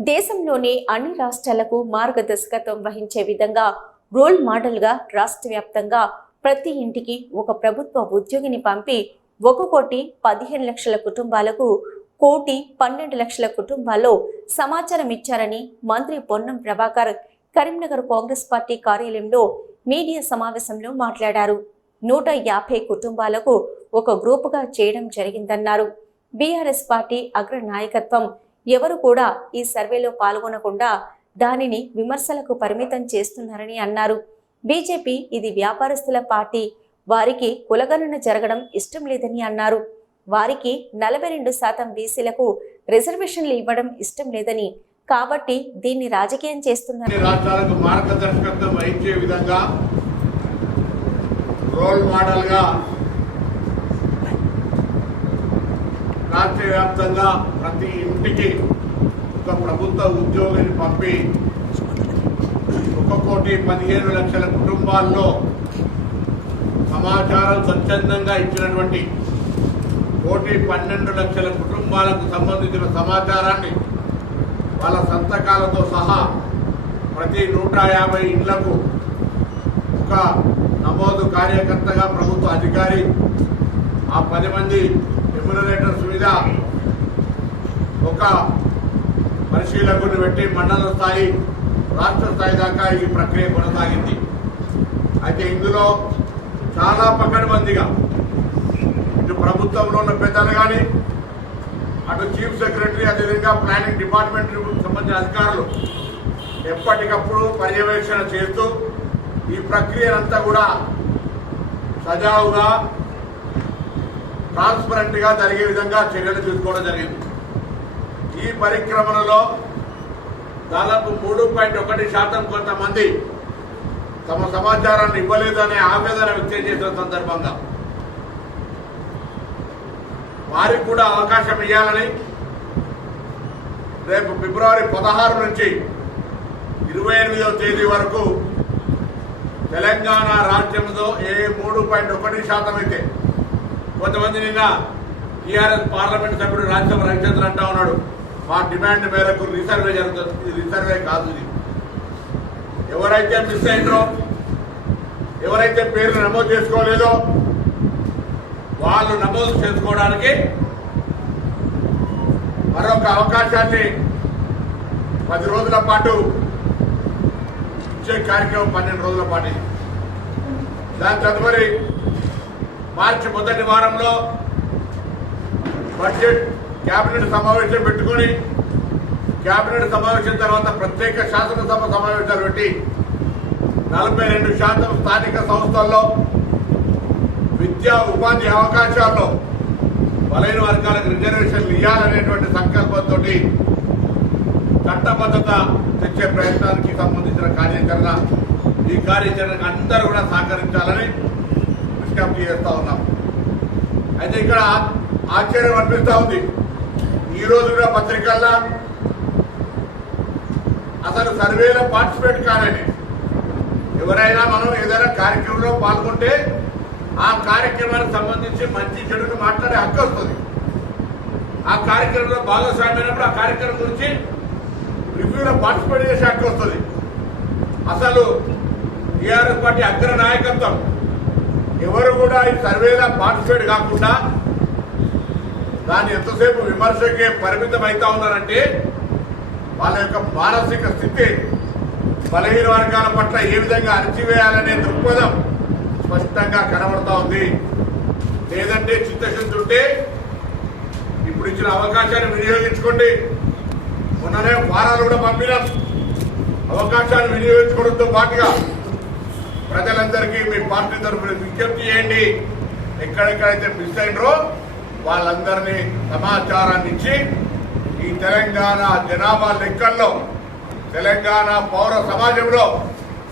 దేశంలోనే అన్ని రాష్ట్రాలకు మార్గదర్శకత్వం వహించే విధంగా రోల్ మోడల్గా రాష్ట్ర వ్యాప్తంగా ప్రతి ఇంటికి ఒక ప్రభుత్వ ఉద్యోగిని పంపి ఒక కోటి పదిహేను లక్షల కుటుంబాలకు కోటి పన్నెండు లక్షల కుటుంబాల్లో సమాచారం ఇచ్చారని మంత్రి పొన్నం ప్రభాకర్ కరీంనగర్ కాంగ్రెస్ పార్టీ కార్యాలయంలో మీడియా సమావేశంలో మాట్లాడారు. నూట యాభై కుటుంబాలకు ఒక గ్రూపుగా చేయడం జరిగిందన్నారు. బీఆర్ఎస్ పార్టీ అగ్ర నాయకత్వం ఎవరు కూడా ఈ సర్వేలో పాల్గొనకుండా దానిని విమర్శలకు పరిమితం చేస్తున్నారని అన్నారు. బీజేపీ ఇది వ్యాపారస్తుల పార్టీ. వారికి కులగణన జరగడం ఇష్టం లేదని అన్నారు. వారికి నలభై రెండు శాతం బీసీలకు రిజర్వేషన్లు ఇవ్వడం ఇష్టం లేదని. కాబట్టి దీన్ని రాజకీయం చేస్తున్నారు. రాష్ట్రాలకు మార్గదర్శకత్వం వహించే విధంగా రోల్ మోడల్గా రాష్ట్ర వ్యాప్తంగా ప్రతి ఇంటికి ఒక ప్రభుత్వ ఉద్యోగిని పంపి ఒక కోటి పదిహేను లక్షల కుటుంబాల్లో సమాచారం స్వచ్ఛందంగా ఇచ్చినటువంటి కోటి పన్నెండు లక్షల కుటుంబాలకు సంబంధించిన సమాచారాన్ని వాళ్ళ సంతకాలతో సహా ప్రతి నూట యాభై ఇళ్ళకు ఒక నమోదు కార్యకర్తగా ప్రభుత్వ అధికారి ఆ పది మంది ఎమ్యునరేటర్స్ మీద ఒక పరిశీలకుని పెట్టి మండల స్థాయి రాష్ట్ర స్థాయి దాకా ఈ ప్రక్రియ కొనసాగింది. అయితే ఇందులో చాలా పకడ్బందీగా ఇటు ప్రభుత్వంలో ఉన్న పెద్దలు కానీ అటు చీఫ్ సెక్రటరీ అదేవిధంగా ప్లానింగ్ డిపార్ట్మెంట్ సంబంధించిన అధికారులు ఎప్పటికప్పుడు పర్యవేక్షణ చేస్తూ ఈ ప్రక్రియ అంతా కూడా సజావుగా ట్రాన్స్పరెంట్గా జరిగే విధంగా చర్యలు తీసుకోవడం జరిగింది. ఈ పరిక్రమణలో దాదాపు మూడు పాయింట్ ఒకటి శాతం కొంతమంది తమ సమాచారాన్ని ఇవ్వలేదనే ఆవేదన వ్యక్తం చేసిన సందర్భంగా వారికి కూడా అవకాశం ఇవ్వాలని రేపు ఫిబ్రవరి పదహారు నుంచి ఇరవై ఎనిమిదవ తేదీ వరకు తెలంగాణ రాజ్యంతో ఏ మూడు పాయింట్ ఒకటి శాతం అయితే కొంతమంది నిన్న టీఆర్ఎస్ పార్లమెంట్ సభ్యుడు రాజ్యసభ రవిచంద్ర అంటా ఉన్నాడు. మా డిమాండ్ మేరకు రీసర్వే జరుగుతుంది. రిసర్వే రీసర్వే కాదు ఇది. ఎవరైతే మిస్ అయినరో ఎవరైతే పేర్లు నమోదు చేసుకోలేదో వాళ్ళు నమోదు చేసుకోవడానికి మరొక అవకాశాన్ని పది రోజుల పాటు ఇచ్చే కార్యక్రమం పన్నెండు రోజుల పాటు దాని తదుపరి మార్చి మొదటి వారంలో బడ్జెట్ కేబినెట్ సమావేశం పెట్టుకొని కేబినెట్ సమావేశం తర్వాత ప్రత్యేక శాసనసభ సమావేశాలు పెట్టి నలభై రెండు శాతం స్థానిక సంస్థల్లో విద్యా ఉపాధి అవకాశాల్లో బలైన వర్గాలకు రిజర్వేషన్లు ఇవ్వాలనేటువంటి సంకల్పంతో చట్టబద్ధత తెచ్చే ప్రయత్నానికి సంబంధించిన కార్యాచరణ ఈ కార్యాచరణకు అందరూ కూడా సహకరించాలని విజ్ఞప్తి చేస్తా ఉన్నాం. అయితే ఇక్కడ ఆశ్చర్యం అనిపిస్తా ఉంది. ఈ రోజు కూడా పత్రికల్లో అసలు సర్వేలో పార్టిసిపేట్ కానని ఎవరైనా మనం ఏదైనా కార్యక్రమంలో పాల్గొంటే ఆ కార్యక్రమానికి సంబంధించి మంచి చెడుకు మాట్లాడే హక్కు వస్తుంది. ఆ కార్యక్రమంలో భాగస్వామ్యమైనప్పుడు ఆ కార్యక్రమం గురించి రివ్యూలో పార్టిసిపేట్ చేసే హక్కు వస్తుంది. అసలు టీఆర్ఎస్ పార్టీ అగ్ర నాయకత్వం ఎవరు కూడా ఈ సర్వేలో పార్టిసిపేట్ కాకుండా దాన్ని ఎంతసేపు విమర్శకే పరిమితం అవుతా ఉన్నారంటే వాళ్ళ యొక్క మానసిక స్థితి బలహీన వర్గాల పట్ల ఏ విధంగా అణచివేయాలనే దృక్పథం స్పష్టంగా కనబడతా ఉంది. లేదంటే చిత్తశుద్ధి ఉంటే ఇప్పుడు ఇచ్చిన అవకాశాన్ని వినియోగించుకోండి. మొన్ననే వారాలు కూడా పంపినాం. అవకాశాన్ని వినియోగించుకోవడంతో పాటుగా ప్రజలందరికీ మీ పార్టీ తరఫున విజ్ఞప్తి చేయండి. ఎక్కడెక్కడైతే మిస్ అయినరో వాళ్ళందరినీ సమాచారాన్ని ఇచ్చి ఈ తెలంగాణ జనాభా లెక్కల్లో తెలంగాణ పౌర సమాజంలో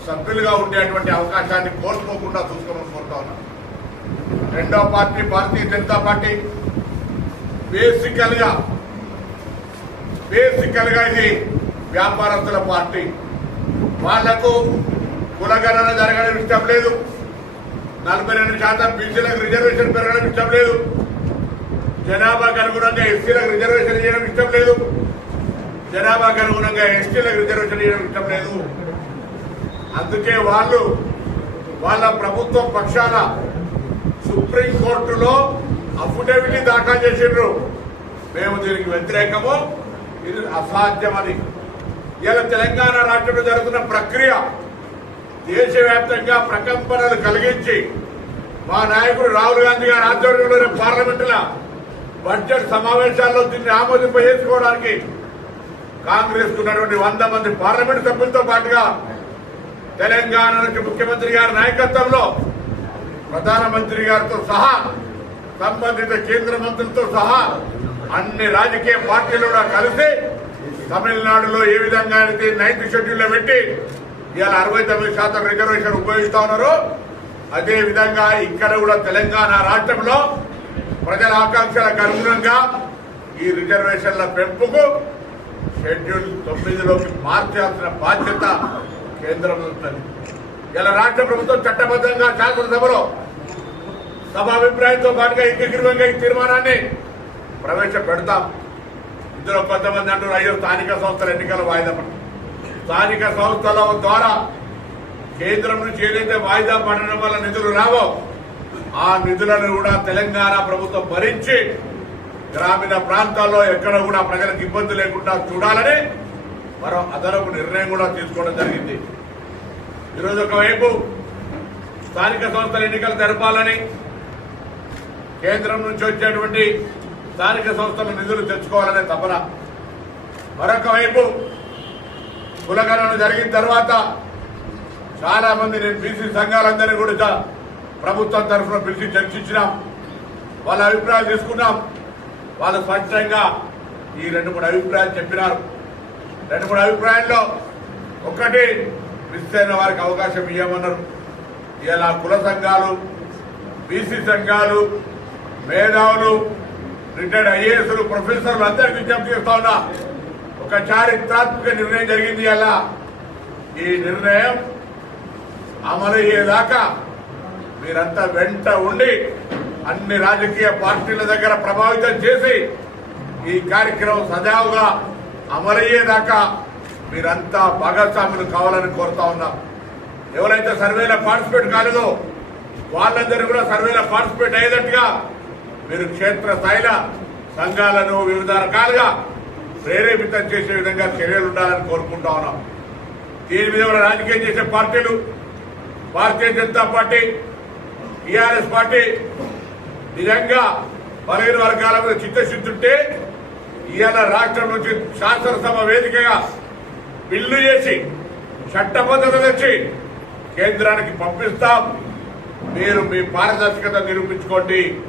సభ్యులుగా ఉండేటువంటి అవకాశాన్ని కోల్పోకుండా చూసుకోమని కోరుతా ఉన్నాను రెండో పార్టీ భారతీయ జనతా పార్టీ. బేసికల్గా బేసికల్గా ఇది వ్యాపారస్తుల పార్టీ. వాళ్ళకు కులగణన జరగడం ఇష్టం లేదు. నలభై రెండు శాతం బీసీలకు రిజర్వేషన్ పెరగడం ఇష్టం లేదు. జనాభాకు అనుగుణంగా ఎస్సీలకు రిజర్వేషన్ చేయడం ఇష్టం లేదు. జనాభాకు అనుగుణంగా ఎస్టీలకు రిజర్వేషన్ చేయడం ఇష్టం లేదు. అందుకే వాళ్ళు వాళ్ళ ప్రభుత్వం పక్షాన సుప్రీం కోర్టులో అఫిడవిట్ దాఖలు చేసిండ్రు. మేము దీనికి వ్యతిరేకము. ఇది అసాధ్యమని. ఇలా తెలంగాణ రాష్ట్రంలో జరుగుతున్న ప్రక్రియ దేశవ్యాప్తంగా ప్రకంపనలు కలిగించి మా నాయకుడు రాహుల్ గాంధీ గారి ఆధ్వర్యంలో పార్లమెంటుల బడ్జెట్ సమావేశాల్లో దీన్ని ఆమోదింపజేసుకోవడానికి కాంగ్రెస్ ఉన్నటువంటి వంద మంది పార్లమెంట్ సభ్యులతో పాటుగా తెలంగాణ నుంచి ముఖ్యమంత్రి గారి నాయకత్వంలో ప్రధానమంత్రి గారితో సహా సంబంధిత కేంద్ర మంత్రులతో సహా అన్ని రాజకీయ పార్టీలు కూడా కలిసి తమిళనాడులో ఏ విధంగా అయితే నైన్త్ షెడ్యూల్లో పెట్టి ఇవాళ అరవై తొమ్మిది శాతం రిజర్వేషన్ ఉపయోగిస్తా ఉన్నారు. అదే విధంగా ఇక్కడ కూడా తెలంగాణ రాష్ట్రంలో ప్రజల ఆకాంక్షలకు అనుగుణంగా ఈ రిజర్వేషన్ల పెంపుకు షెడ్యూల్ తొమ్మిదిలోకి మార్చాల్సిన బాధ్యత కేంద్రం ఉంటుంది ఇలా రాష్ట్ర ప్రభుత్వం చట్టబద్ధంగా శాసనసభలో సభ అభిప్రాయంతో పాటుగా ఏకగ్రీవంగా ఈ తీర్మానాన్ని ప్రవేశపెడతాం. ఇందులో కొంతమంది అంటున్నారు అయ్యో స్థానిక సంస్థల ఎన్నికల వాయిదా పడతాం స్థానిక సంస్థల ద్వారా కేంద్రం నుంచి ఏదైతే వాయిదా పడడం వల్ల నిధులు రావో ఆ నిధులను కూడా తెలంగాణ ప్రభుత్వం భరించి గ్రామీణ ప్రాంతాల్లో ఎక్కడ కూడా ప్రజలకు ఇబ్బంది లేకుండా చూడాలని మరో అదనపు నిర్ణయం కూడా తీసుకోవడం జరిగింది. ఈరోజు ఒకవైపు స్థానిక సంస్థల ఎన్నికలు జరపాలని కేంద్రం నుంచి వచ్చేటువంటి స్థానిక సంస్థల నిధులు తెచ్చుకోవాలనే తపన. మరొక వైపు కులగణన జరిగిన తర్వాత చాలా మంది నేను బీసీ సంఘాలందరినీ కూడా ప్రభుత్వం తరఫున పిలిచి చర్చించినాం. వాళ్ళ అభిప్రాయాలు తీసుకున్నాం. వాళ్ళు స్పష్టంగా ఈ రెండు మూడు అభిప్రాయాలు చెప్పినారు. రెండు మూడు అభిప్రాయాల్లో ఒకటి మిస్ అయిన వారికి అవకాశం ఇవ్వమన్నారు ఇలా కుల సంఘాలు బీసీ సంఘాలు మేధావులు రిటైర్డ్ ఐఏఎస్లు ప్రొఫెసర్లు అందరికీ విజ్ఞప్తి చేస్తా ఉన్నా. ఒక చారిత్రాత్మక నిర్ణయం జరిగింది అలా. ఈ నిర్ణయం అమలయ్యేదాకా మీరంతా వెంట ఉండి అన్ని రాజకీయ పార్టీల దగ్గర ప్రభావితం చేసి ఈ కార్యక్రమం సజావుగా అమలయ్యేదాకా మీరంతా భాగస్వాములు కావాలని కోరుతా ఉన్నాం. ఎవరైతే సర్వేలో పార్టిసిపేట్ కాలేదో వాళ్ళందరూ కూడా సర్వేలో పార్టిసిపేట్ అయ్యేటట్టుగా మీరు క్షేత్ర స్థాయిలో సంఘాలను వివిధ రకాలుగా ప్రేరేపితం చేసే విధంగా చర్యలు ఉండాలని కోరుకుంటా ఉన్నాం. దీని మీద కూడా రాజకీయం చేసే పార్టీలు Bharatiya Janata party TRS party నిజంగా బలహీన వర్గాల మీద చిత్తశుద్ధుంటే ఇవాళ రాష్ట్రం నుంచి శాసనసభ వేదికగా బిల్లు చేసి చట్టబద్ధత తెచ్చి కేంద్రానికి పంపిస్తాం. మీరు మీ పారదర్శకత నిరూపించుకోండి.